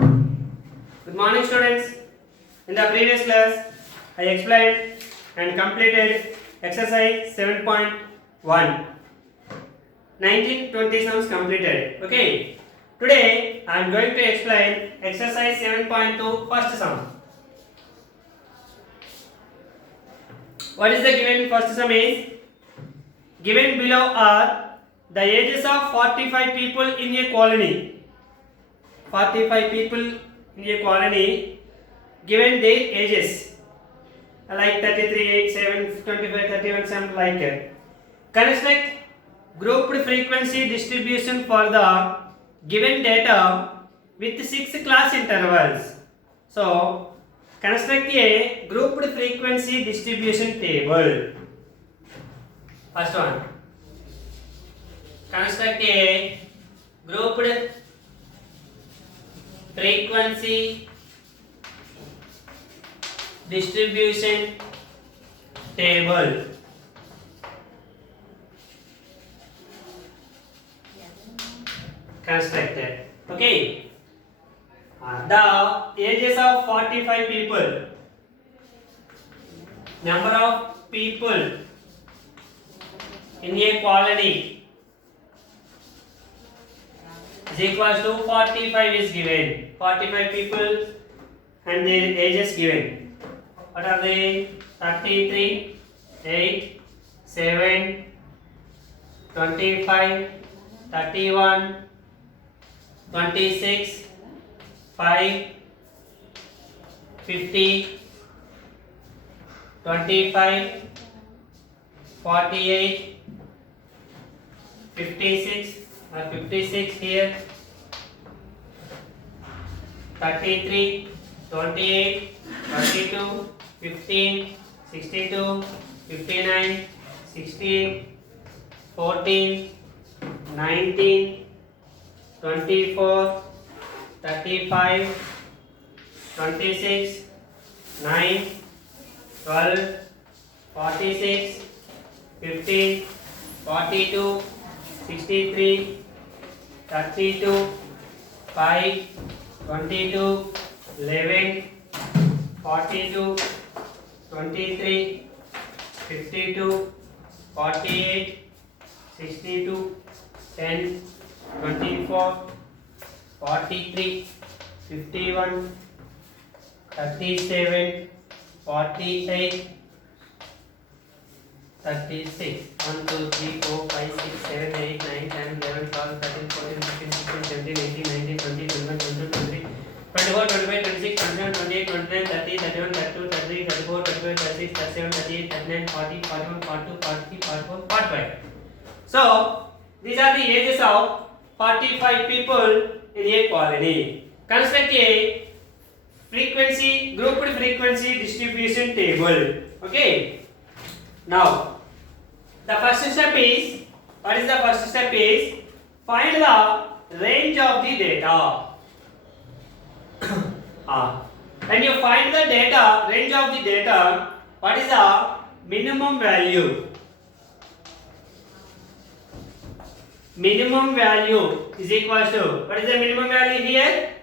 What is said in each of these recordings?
Good morning, students. In the previous class, I explained and completed exercise 7.1. 19-20 sums completed. Okay. Today, I am going to explain exercise 7.2 first sum. What is the given first sum is? Given below are the ages of 45 people in a colony. 45 people in a colony, given their ages like 33, 8, 7, 25, 31, something like that. Construct grouped frequency distribution for the given data with 6 class intervals. So, construct a grouped frequency distribution table. First one. Construct a grouped frequency distribution table. Constructed. Okay. The ages of 45 people. Number of people in a colony is equals to 45 is given. 45 people and their ages given. What are they? 33, 8, 7, 25, 31, 26, 5, 50, 25, 48, 56 or 56 here, 33, 28, 32, 15, 62, 59, 16, 14, 19, 24, 35, 26, 9, 12, 46, 15, 42, 63, 32, 5, 22, 11, 42, 23, 52, 48, 62, 10, 24, 43, 51, 37, 48, 36. 1, 2, 3, 4, 5, 6, 7, 8, 9, 10, 11, 12, 13, 14, 15, 16, 17, 18, 19, 20, 21, 22, 23, 24, 25, 26, 27, 28, 29, 30, 31, 32, 33, 34, 35, 36, 37, 38, 39, 40, 41, 42, 43, 44, 45. So, these are the ages of 45 people in a colony. Construct a grouped frequency distribution table. Okay. Now, the first step is, what is the first step is, find the range of the data. When you find the data, range of the data, what is the minimum value? Minimum value is equals to, what is the minimum value here?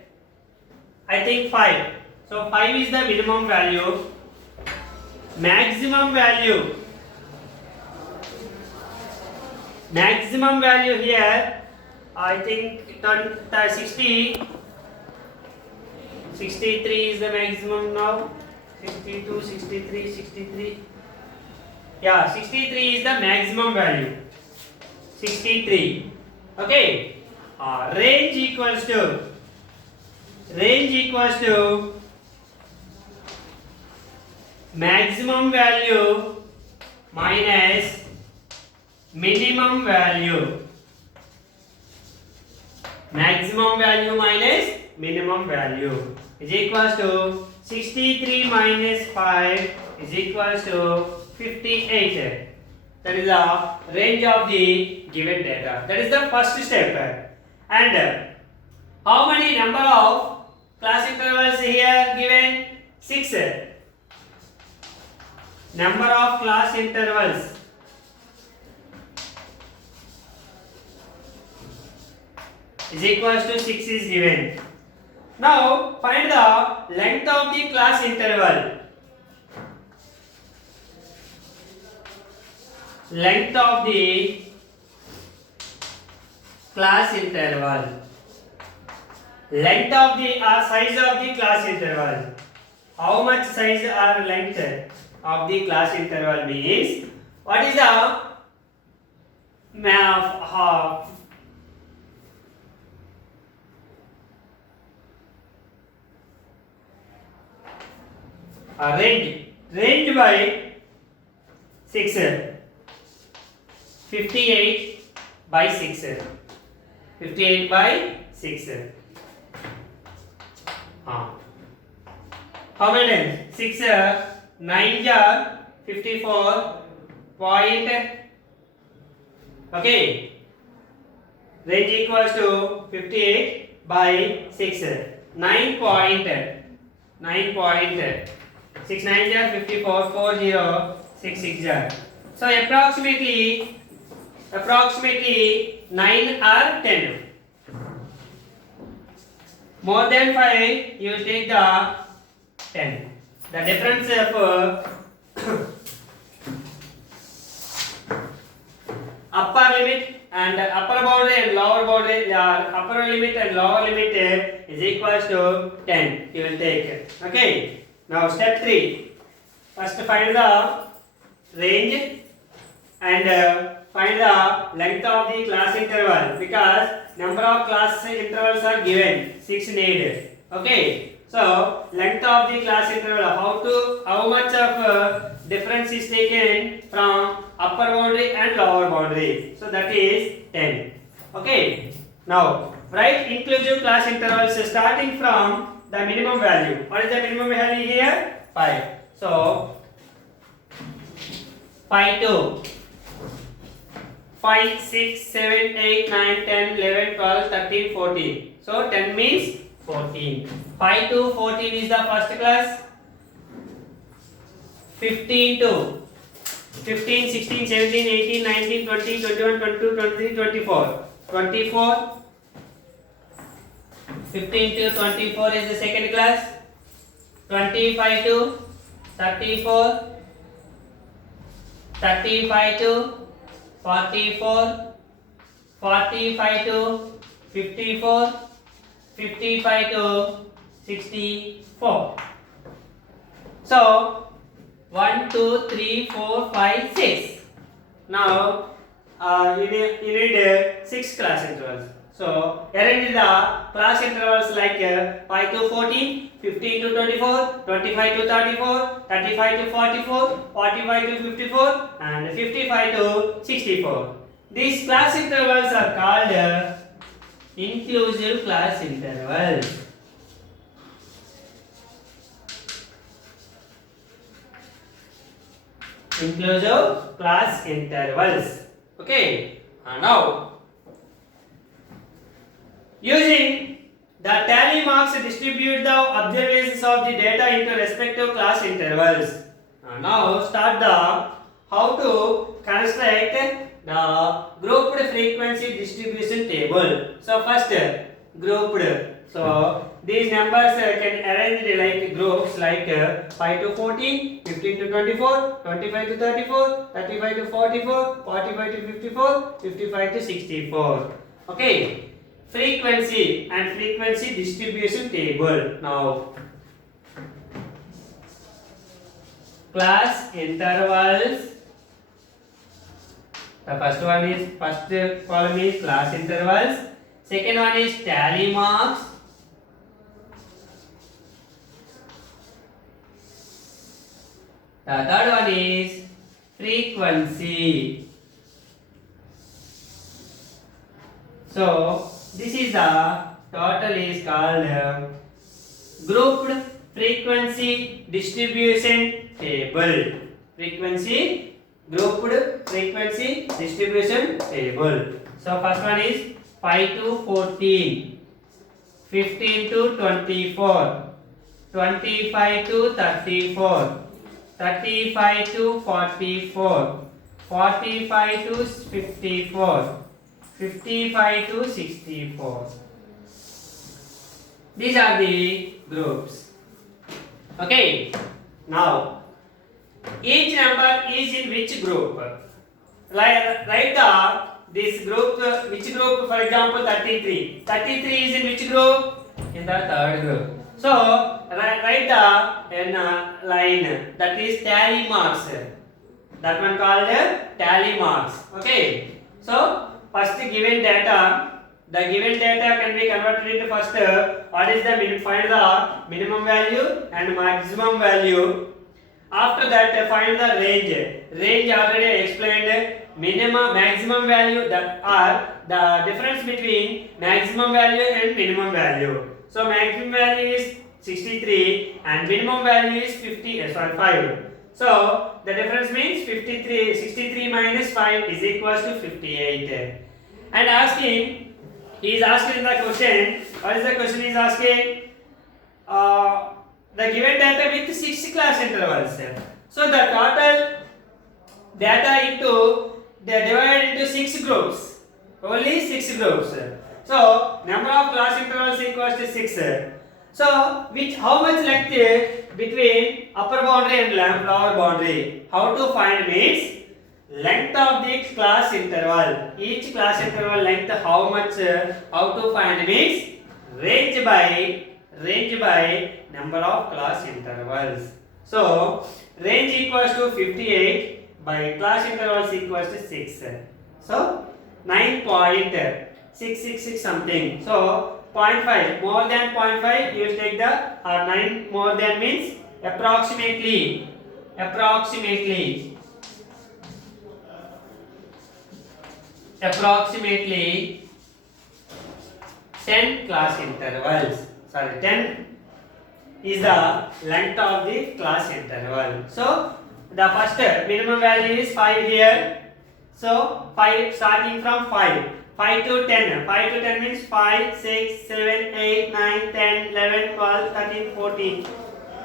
I think 5. So 5 is the minimum value. Maximum value. Maximum value here, I think 60. 63 is the maximum now. 62, 63, 63. Yeah, 63 is the maximum value. 63. Okay. Range equals to maximum value minus minimum value. Maximum value minus minimum value is equals to 63 minus 5 is equals to 58. That is the range of the given data. That is the first step. And how many number of class intervals here given? 6. Number of class intervals. Is equals to 6 is given. Now find the length of the class interval. Length of the class interval. Length of the size of the class interval. How much size or length of the class interval means what is the half range by 6 58 by 6 58 by 6 how many times 6 9 are 54 point okay range equals to 58 by 6 9 point 6 9 are 54 40 6 6 are so approximately 9 or 10 more than 5 you take the 10 the difference of upper limit and upper boundary and lower boundary upper limit and lower limit is equals to 10 you will take okay now step 3 first find the range and find the length of the class interval because number of class intervals are given 6 needed okay so length of the class interval how much of difference is taken from upper boundary and lower boundary so that is 10 okay now write inclusive class intervals starting from the minimum value what is the minimum value here 5 so 5 2 5 6 7 8 9 10 11 12 13 14 so 10 means 14 5 to 14 is the first class 15 to 15 16 17 18 19 20 21 22 23 24 24 15 to 24 is the second class 25 to 34 35 to 44 45 to 54 55 to 64 so 1 2 3 4 5 6 now you need 6 class intervals so arrange the class intervals like 5 to 14 15 to 24 25 to 34 35 to 44 45 to 54 and 55 to 64 these class intervals are called inclusive class intervals inclusive class intervals okay now using the tally marks distribute the observations of the data into respective class intervals now start the how to construct the grouped frequency distribution table so first grouped so these numbers can arrange like groups like 5 to 14 15 to 24 25 to 34 35 to 44 45 to 54 55 to 64 okay frequency and frequency distribution table now class intervals the first column is class intervals second one is tally marks the third one is frequency so this is the total is called grouped frequency distribution table frequency grouped frequency distribution table so first one is 5 to 14 15 to 24 25 to 34 35 to 44 45 to 54 55 to 64 These are the groups. Okay. Now, each number is in which group? Write this group. Which group? For example, 33. 33 is in which group? In the third group. So write the in line, that is tally marks. That one called tally marks. Okay. So first given data. The given data can be converted into first what is the find the minimum value and maximum value. After that find the range. Range already explained. Minimum maximum value, that are the difference between maximum value and minimum value. So maximum value is 63 and minimum value is 5. So the difference means 63 minus 5 is equals to 58. And asking, he is asking the question. What is the question he is asking? The given data with 6 class intervals. So the total data into, they are divided into 6 groups. Only 6 groups. So number of class intervals equals to 6. So how much length between upper boundary and lower boundary? How to find means length of the class interval. Each class interval length how much? How to find means range by number of class intervals. So range equals to 58 by class intervals equals to 6. So 9.666 something. So 0.5 more than 0.5 you take the 9 more than means approximately 10 class intervals. Sorry, 10 is the length of the class interval. So the first minimum value is 5 here. So 5 starting from 5 to 10. 5 to 10 means 5, 6, 7, 8, 9, 10, 11, 12, 13, 14.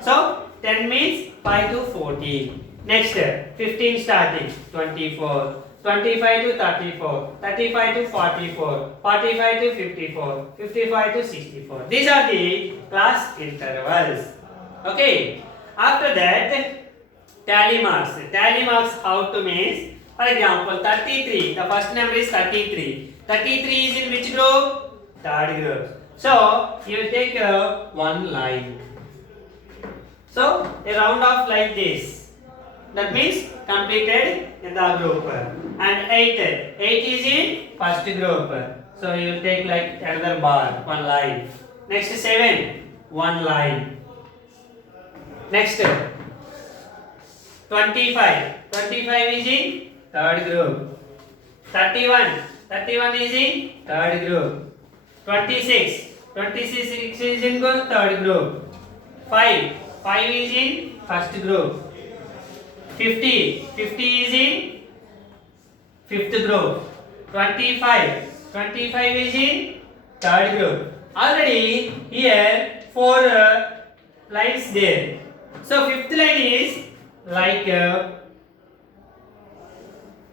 So 10 means 5 to 14. Next 15 starting 24. 25 to 34, 35 to 44, 45 to 54, 55 to 64. These are the class intervals. Okay. After that, tally marks. Tally marks how to means, for example, 33. The first number is 33. 33 is in which group? Third group. So you will take one line. So a round off like this. That means completed in the group. And 8 is in first group. So you will take like another bar, one line. Next 7, one line. Next 25. 25 is in third group. 31 is in third group. 26 is in third group. 5 is in first group. 50 is in fifth group. 25 is in third group. Already here 4 lines there. So fifth line is like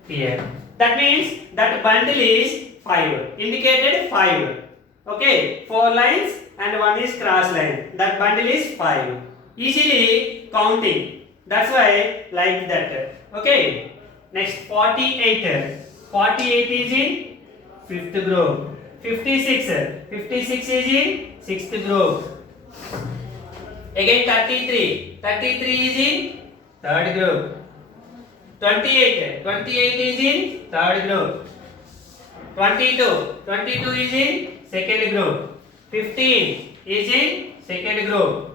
here. That means that bundle is 5. Indicated 5. Okay, 4 lines and 1 is cross line. That bundle is 5. Easily counting. That's why like that. Okay. Next 48. 48 is in fifth group. 56 is in sixth group. Again 33 is in third group. 28 is in third group. 22 is in second group. 15 is in second group.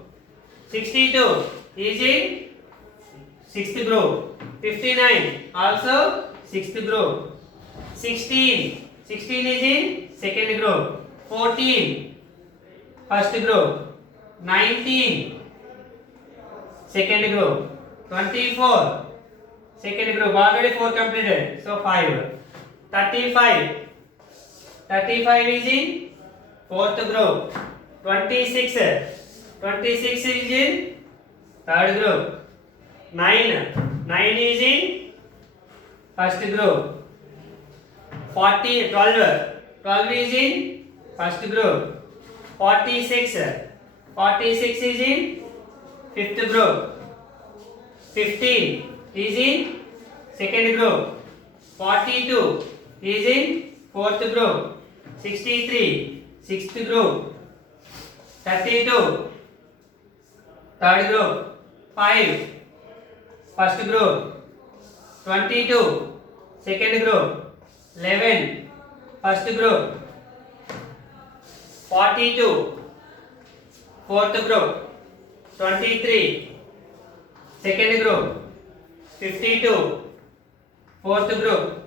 62 is in sixth group. 59 also sixth group. 16 is in second group. 14 first group. 19 second group. 24 second group. Already 4 completed, so 5. 35 is in fourth group. 26 is in third group. 9 is in first group. 12 is in first group. 46. 46 is in fifth group. 15 is in second group. 42 is in fourth group. 63 sixth group. 32 third group. 5 first group. 22 second group. 11 first group. 42 fourth group. 23 second group. 52 fourth group,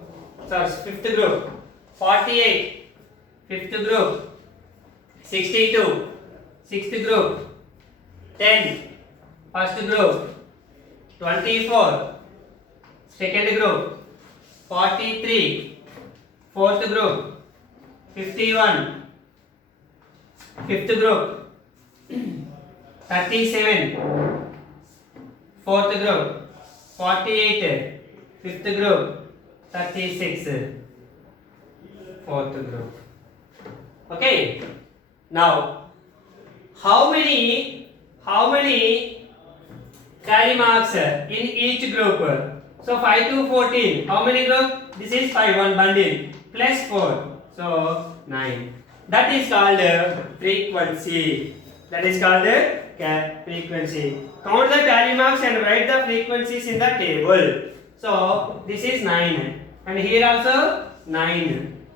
sorry, fifth group. 48 fifth group. 62 sixth group. 10 first group. 24 second group. 43 fourth group. 51 fifth group. 37 fourth group. 48 fifth group. 36 fourth group. Okay, now how many tally marks in each group? So 5 to 14, how many group? This is 5, one bundle, plus 4, so 9. That is called frequency. That is called frequency. Count the tally marks and write the frequencies in the table. So this is 9, and here also 9.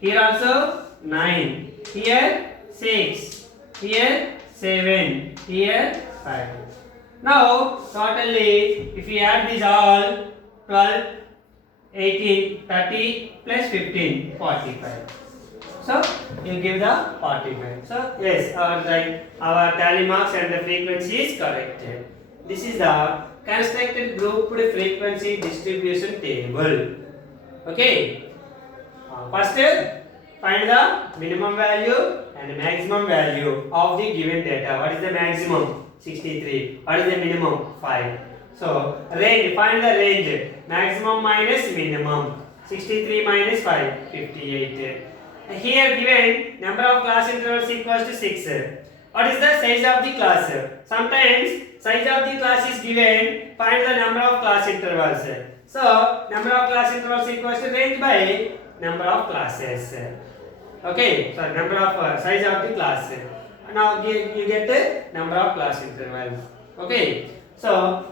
Here also 9. Here 6. Here 7. Here 5. Now totally, if we add these all, 12, 18, 30 plus 15, 45. So you give the 45. So yes, our tally marks and the frequency is correct. This is the constructed grouped frequency distribution table. Okay. First, find the minimum value and maximum value of the given data. What is the maximum? 63. What is the minimum? 5. So range. Find the range. Maximum minus minimum. 63 minus 5. 58. Here given number of class intervals equals to 6. What is the size of the class? Sometimes size of the class is given. Find the number of class intervals. So number of class intervals equals to range by number of classes. Okay, so number of size of the class. Now you get the number of class intervals. Okay, so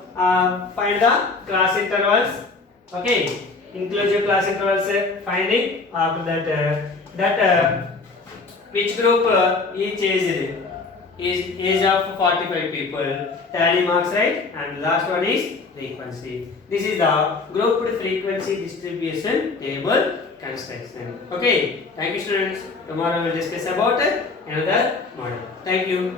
find the class intervals. Okay, inclusive class intervals. Finding after that which group each is age of 45 people. Tally marks, right? And last one is frequency. This is the grouped frequency distribution table construction. Okay, thank you students. Tomorrow we will discuss about another model. Thank you.